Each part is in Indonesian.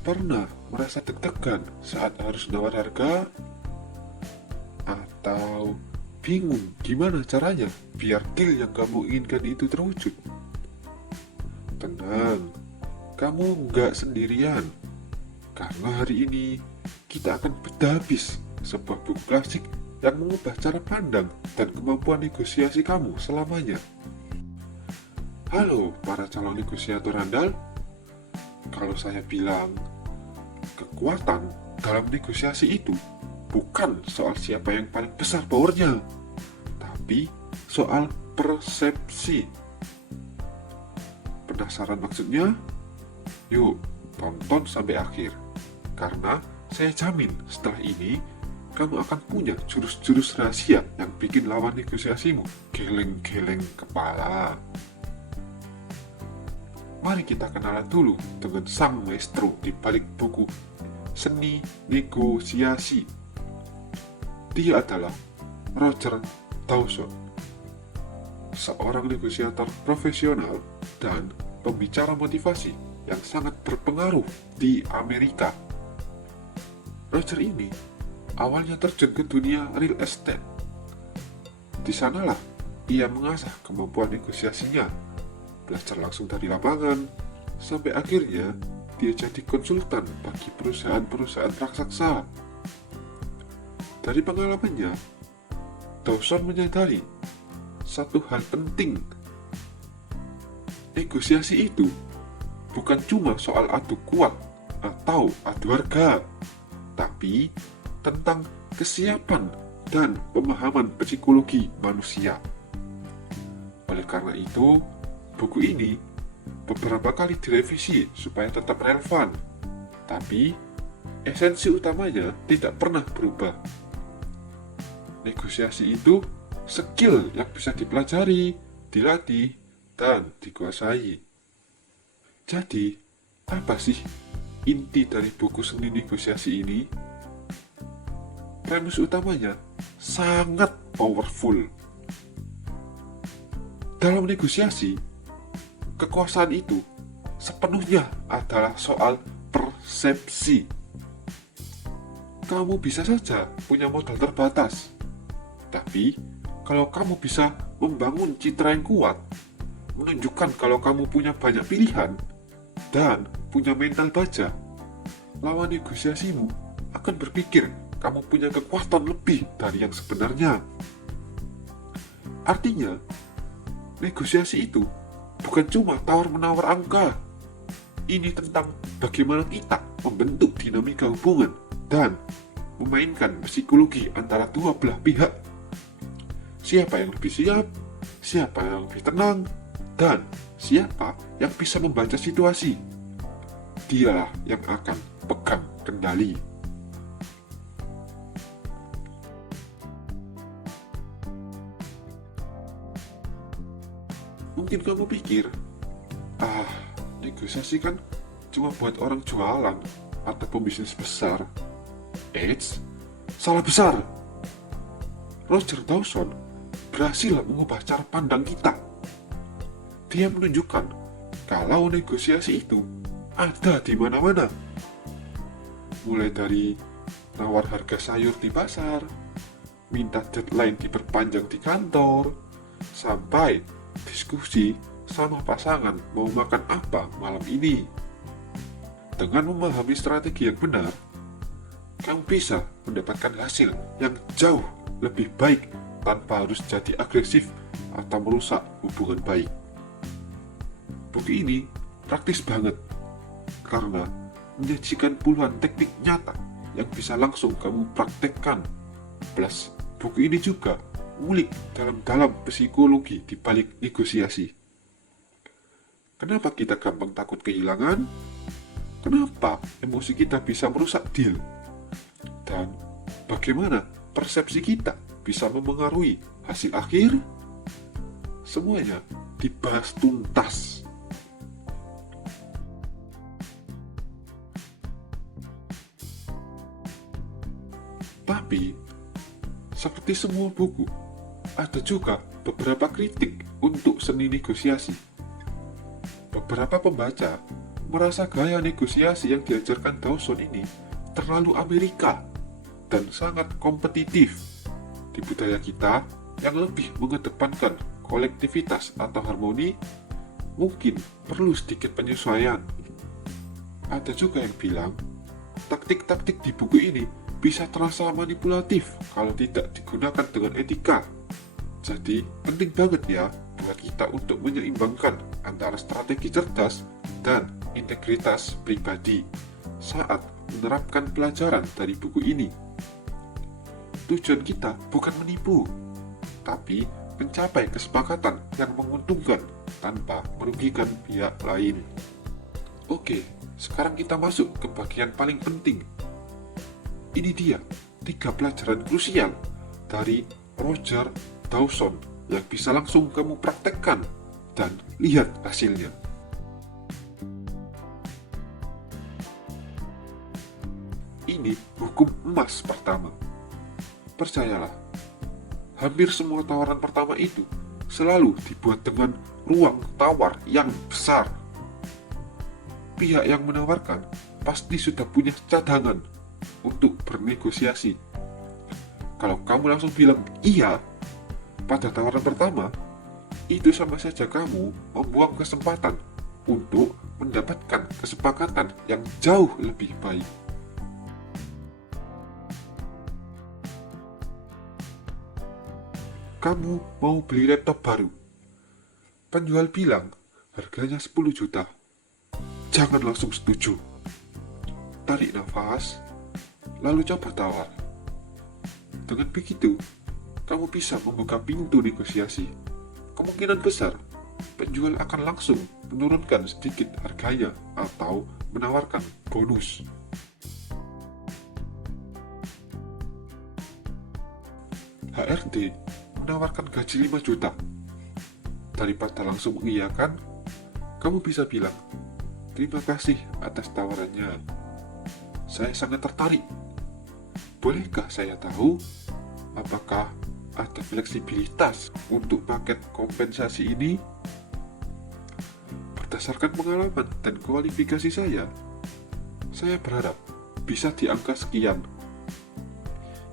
Pernah merasa deg-degan saat harus nawar harga? Atau bingung gimana caranya biar deal yang kamu inginkan itu terwujud? Tenang, kamu nggak sendirian. Karena hari ini kita akan bedah habis sebuah buku klasik yang mengubah cara pandang dan kemampuan negosiasi kamu selamanya. Halo para calon negosiator handal. Kalau saya bilang kekuatan dalam negosiasi itu bukan soal siapa yang paling besar powernya, tapi soal persepsi. Penasaran maksudnya? Yuk, tonton sampai akhir. Karena saya jamin setelah ini kamu akan punya jurus-jurus rahasia yang bikin lawan negosiasimu geleng-geleng kepala. Mari kita kenalan dulu dengan sang maestro di balik buku Seni Negosiasi. Dia adalah Roger Dawson, seorang negosiator profesional dan pembicara motivasi yang sangat berpengaruh di Amerika. Roger ini awalnya terjun ke dunia real estate. Di sanalah ia mengasah kemampuan negosiasinya, belajar langsung dari lapangan, sampai akhirnya dia jadi konsultan bagi perusahaan-perusahaan raksasa. Dari pengalamannya, Dawson menyadari satu hal penting. Negosiasi itu bukan cuma soal adu kuat atau adu harga, tapi tentang kesiapan dan pemahaman psikologi manusia. Oleh karena itu, buku ini beberapa kali direvisi supaya tetap relevan, tapi esensi utamanya tidak pernah berubah. Negosiasi itu skill yang bisa dipelajari, dilatih, dan dikuasai. Jadi, apa sih inti dari buku Seni Negosiasi ini? Premis utamanya sangat powerful. Dalam negosiasi, kekuasaan itu sepenuhnya adalah soal persepsi. Kamu bisa saja punya modal terbatas, tapi kalau kamu bisa membangun citra yang kuat, menunjukkan kalau kamu punya banyak pilihan, dan punya mental baja, lawan negosiasimu akan berpikir kamu punya kekuatan lebih dari yang sebenarnya. Artinya, negosiasi itu bukan cuma tawar-menawar angka. Ini tentang bagaimana kita membentuk dinamika hubungan dan memainkan psikologi antara dua belah pihak. Siapa yang lebih siap, siapa yang lebih tenang, dan siapa yang bisa membaca situasi. Dialah yang akan pegang kendali. Mungkin kamu pikir, negosiasi kan cuma buat orang jualan atau pembisnis besar. Eits, salah besar. Roger Dawson berhasil mengubah cara pandang kita. Dia menunjukkan kalau negosiasi itu ada di mana-mana. Mulai dari nawar harga sayur di pasar, minta deadline diperpanjang di kantor, sampai diskusi sama pasangan mau makan apa malam ini. Dengan memahami strategi yang benar, kamu bisa mendapatkan hasil yang jauh lebih baik tanpa harus jadi agresif atau merusak hubungan baik. Buku ini praktis banget karena menyajikan puluhan teknik nyata yang bisa langsung kamu praktekkan. Plus, buku ini juga ngulik dalam psikologi di balik negosiasi. Kenapa kita gampang takut kehilangan? Kenapa emosi kita bisa merusak deal? Dan bagaimana persepsi kita bisa memengaruhi hasil akhir? Semuanya dibahas tuntas. Tapi, seperti semua buku, ada juga beberapa kritik untuk seni negosiasi. Beberapa pembaca merasa gaya negosiasi yang diajarkan Dawson ini terlalu Amerika dan sangat kompetitif. Di budaya kita yang lebih mengedepankan kolektivitas atau harmoni, mungkin perlu sedikit penyesuaian. Ada juga yang bilang, taktik-taktik di buku ini bisa terasa manipulatif kalau tidak digunakan dengan etika. Jadi, penting banget ya buat kita untuk menyeimbangkan antara strategi cerdas dan integritas pribadi saat menerapkan pelajaran dari buku ini. Tujuan kita bukan menipu, tapi mencapai kesepakatan yang menguntungkan tanpa merugikan pihak lain. Oke, sekarang kita masuk ke bagian paling penting. Ini dia 3 pelajaran krusial dari Roger Dawson yang bisa langsung kamu praktekkan dan lihat hasilnya. Ini hukum emas pertama. Percayalah, hampir semua tawaran pertama itu selalu dibuat dengan ruang tawar yang besar. Pihak yang menawarkan pasti sudah punya cadangan untuk bernegosiasi. Kalau kamu langsung bilang iya pada tawaran pertama, itu sama saja kamu membuang kesempatan untuk mendapatkan kesepakatan yang jauh lebih baik. Kamu mau beli laptop baru. Penjual bilang harganya 10 juta. Jangan langsung setuju. Tarik nafas, lalu coba tawar. Dengan begitu, kamu bisa membuka pintu negosiasi. Kemungkinan besar, penjual akan langsung menurunkan sedikit harganya atau menawarkan bonus. HRD menawarkan gaji 5 juta. Daripada langsung mengiyakan, kamu bisa bilang, terima kasih atas tawarannya. Saya sangat tertarik. Bolehkah saya tahu apakah ada fleksibilitas untuk paket kompensasi ini? Berdasarkan pengalaman dan kualifikasi saya berharap bisa di angka sekian.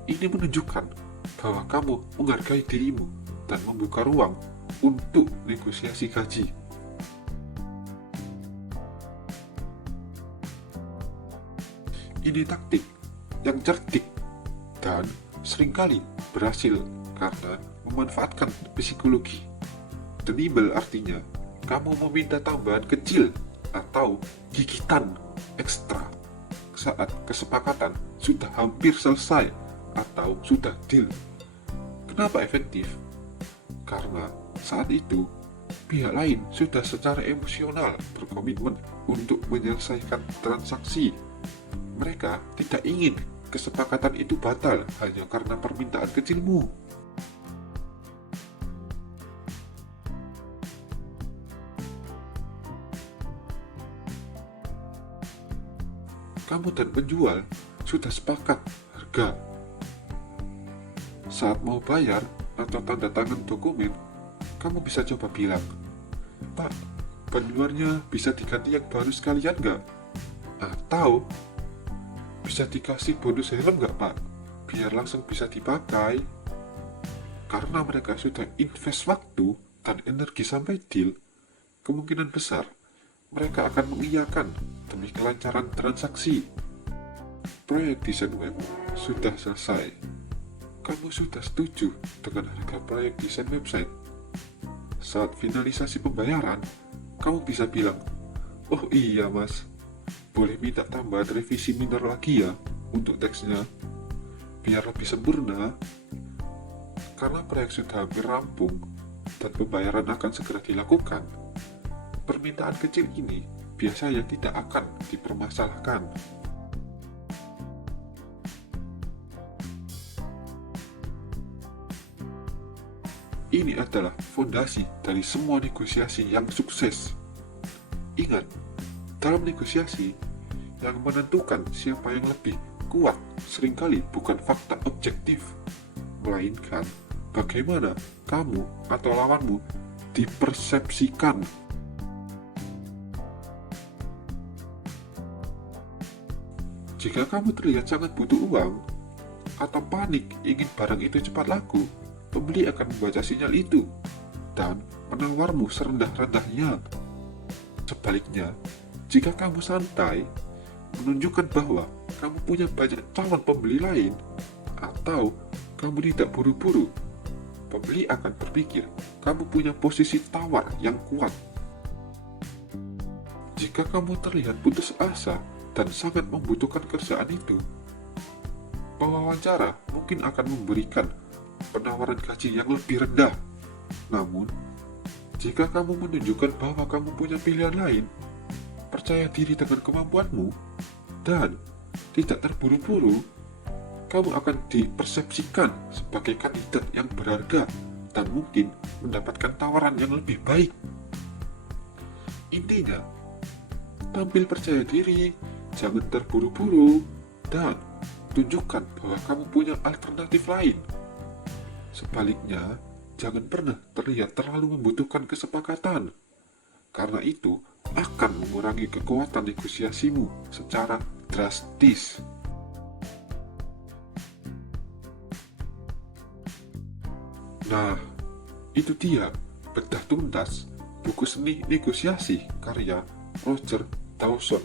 Ini menunjukkan bahwa kamu menghargai dirimu dan membuka ruang untuk negosiasi gaji. Ini taktik yang cerdik dan seringkali berhasil karena memanfaatkan psikologi. Deniable artinya kamu meminta tambahan kecil atau gigitan ekstra saat kesepakatan sudah hampir selesai atau sudah deal. Kenapa efektif? Karena saat itu pihak lain sudah secara emosional berkomitmen untuk menyelesaikan transaksi. Mereka tidak ingin kesepakatan itu batal hanya karena permintaan kecilmu. Kamu dan penjual sudah sepakat harga. Saat mau bayar atau tanda tangan dokumen, kamu bisa coba bilang, Pak, ban luarnya bisa diganti yang baru sekalian nggak? Atau bisa dikasih bonus helm nggak, Pak? Biar langsung bisa dipakai. Karena mereka sudah invest waktu dan energi sampai deal, kemungkinan besar mereka akan mengiyakan demi kelancaran transaksi. Proyek desain web sudah selesai. Kamu sudah setuju dengan harga proyek desain website. Saat finalisasi pembayaran, kamu bisa bilang, oh iya mas, boleh minta tambahan revisi minor lagi ya untuk teksnya, biar lebih sempurna. Karena proyek sudah hampir rampung dan pembayaran akan segera dilakukan, permintaan kecil ini biasanya tidak akan dipermasalahkan. Ini adalah fondasi dari semua negosiasi yang sukses. Ingat, dalam negosiasi, yang menentukan siapa yang lebih kuat seringkali bukan fakta objektif, melainkan bagaimana kamu atau lawanmu dipersepsikan. Jika kamu terlihat sangat butuh uang, atau panik ingin barang itu cepat laku, pembeli akan membaca sinyal itu dan menawarmu serendah-rendahnya. Sebaliknya, jika kamu santai, menunjukkan bahwa kamu punya banyak calon pembeli lain, atau kamu tidak buru-buru, pembeli akan berpikir kamu punya posisi tawar yang kuat. Jika kamu terlihat putus asa dan sangat membutuhkan kerjaan itu, pewawancara mungkin akan memberikan penawaran gaji yang lebih rendah. Namun, jika kamu menunjukkan bahwa kamu punya pilihan lain, percaya diri dengan kemampuanmu, dan tidak terburu-buru, kamu akan dipersepsikan sebagai kandidat yang berharga dan mungkin mendapatkan tawaran yang lebih baik. Intinya, tampil percaya diri, jangan terburu-buru, dan tunjukkan bahwa kamu punya alternatif lain. Sebaliknya, jangan pernah terlihat terlalu membutuhkan kesepakatan, karena itu akan mengurangi kekuatan negosiasimu secara drastis. Nah, itu dia bedah tuntas buku seni negosiasi karya Roger Dawson.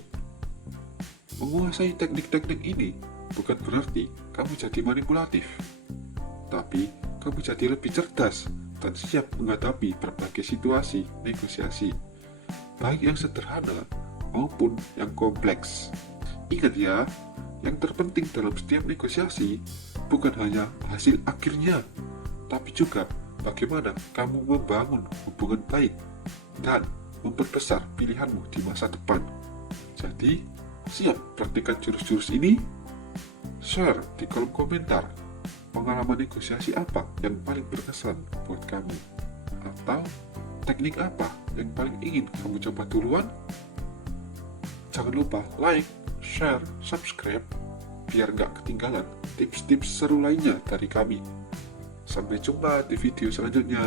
Menguasai teknik-teknik ini bukan berarti kamu jadi manipulatif, tapi kamu jadi lebih cerdas dan siap menghadapi berbagai situasi negosiasi, baik yang sederhana maupun yang kompleks. Ingat ya, yang terpenting dalam setiap negosiasi bukan hanya hasil akhirnya, tapi juga bagaimana kamu membangun hubungan baik dan memperbesar pilihanmu di masa depan. Jadi, siap praktikkan jurus-jurus ini? Share di kolom komentar pengalaman negosiasi apa yang paling berkesan buat kamu, atau teknik apa yang paling ingin kamu coba duluan. Jangan lupa like, share, subscribe biar gak ketinggalan tips-tips seru lainnya dari kami. Sampai jumpa di video selanjutnya.